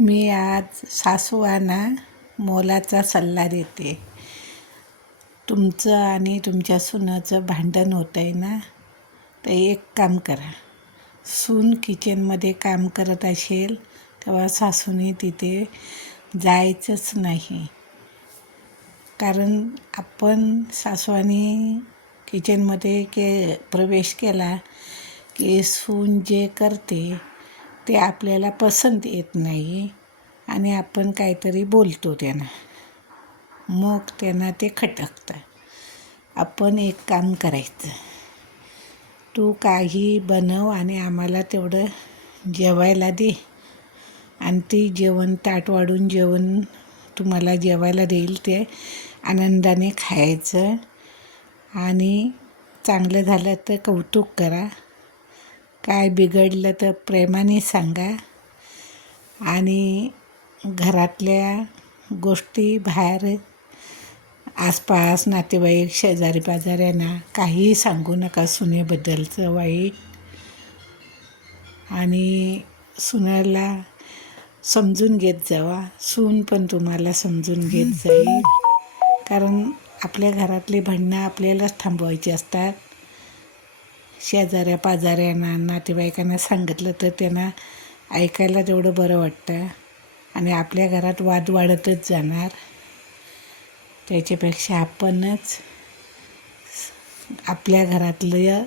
मी आज सासूवांना मोलाचा सल्ला देते. तुमचं आणि तुमच्या सुनाचं भांडण होतं आहे ना, तर एक काम करा. सून किचनमध्ये काम करत असेल तेव्हा सासूने तिथे जायचंच नाही. कारण आपण सासूवानी किचनमध्ये प्रवेश केला की सून जे करते ते आपल्याला पसंत येत नाही आणि आपण काहीतरी बोलतो त्यांना, मग त्यांना ते खटकतं. आपण एक काम करायचं, तू काही बनव आणि आम्हाला तेवढं जेवायला दे, आणि ती जेवण ताट वाढून जेवण तुम्हाला जेवायला देईल ते आनंदाने खायचं. आणि चांगलं झालं तर कौतुक करा, काय बिघडलं तर प्रेमाने सांगा. आणि घरातल्या गोष्टी बाहेर आसपास नातेवाईक शेजारी पाजाऱ्यांना काहीही सांगू नका सुनेबद्दलचं वाईट. आणि सुनेला समजून घेत जावा, सून पण तुम्हाला समजून घेत जाईल. कारण आपल्या घरातली भांडणं आपल्यालाच थांबवायची असतात. शेजाऱ्या पाजाऱ्यांना नातेवाईकांना सांगितलं तर त्यांना ऐकायला तेवढं बरं वाटतं आणि आपल्या घरात वाद वाढतच जाणार. त्याच्यापेक्षा आपणच आपल्या घरातलं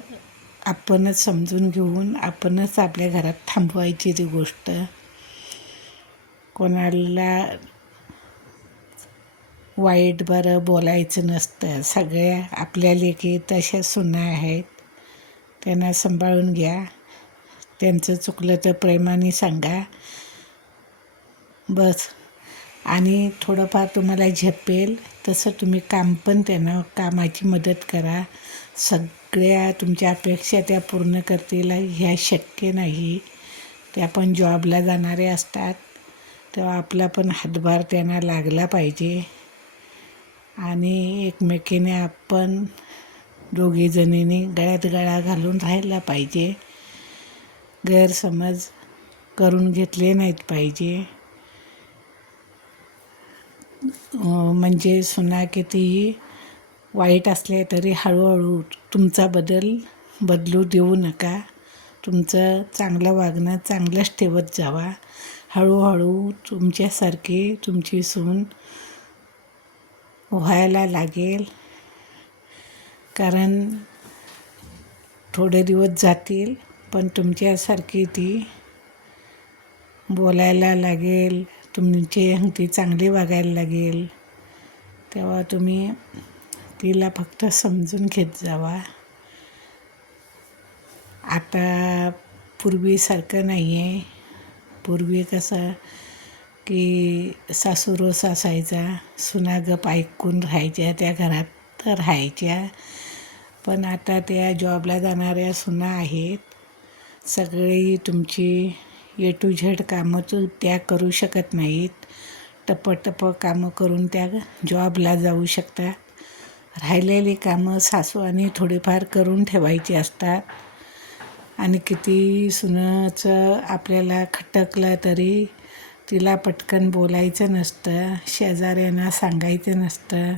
आपणच समजून घेऊन आपणच आपल्या घरात थांबवायची ती गोष्ट. कोणाला वाईट बरं बोलायचं नसतं. सगळ्या आपल्या लेकी तशा सुना आहेत, त्यांना सांभाळून घ्या. त्यांचं चुकलं तर प्रेमाने सांगा बस. आणि थोडंफार तुम्हाला झेपेल तसं तुम्ही काम पण त्यांना कामाची मदत करा. सगळ्या तुमच्या अपेक्षा त्या पूर्ण करतील ह्या शक्य नाही. त्या पण जॉबला जाणारे असतात, तेव्हा आपला पण हातभार त्यांना लागला पाहिजे. आणि एकमेकीने आपण दोघीजणींनी गळ्यात गळा घालून राहायला पाहिजे. गैरसमज करून घेतले नाहीत पाहिजे. म्हणजे सुना कितीही वाईट असले तरी हळूहळू तुमचा बदलू देऊ नका. तुमचं चांगलं वागणं चांगलंच ठेवत जावा. हळूहळू तुमच्यासारखी तुमची सून व्हायला लागेल. कारण थोडे दिवस जातील पण तुमच्यासारखी ती बोलायला लागेल, तुमची हंगती चांगली वागायला लागेल. तेव्हा तुम्ही तिला फक्त समजून घेत जावा. आता पूर्वीसारखं नाही आहे. पूर्वी कसं की सासू रोस असायचा, सुना गप ऐकून राहायच्या, त्या घरात राहायच्या. पण आता त्या जॉबला जाणाऱ्या सुना आहेत. सगळी तुमची ए टू झेड कामं त्या करू शकत नाहीत. टप्पटप्प कामं करून त्या जॉबला जाऊ शकतात. राहिलेली कामं सासूआनी थोडीफार करून ठेवायची असतात. आणि किती सुनाचं आपल्याला खटकलं तरी तिला पटकन बोलायचं नसतं, शेजाऱ्यांना सांगायचं नसतं,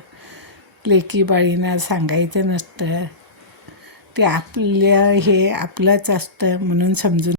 लेकीबाळींना सांगायचं नसतं. ते आपलं हे आपलंच असतं म्हणून समजून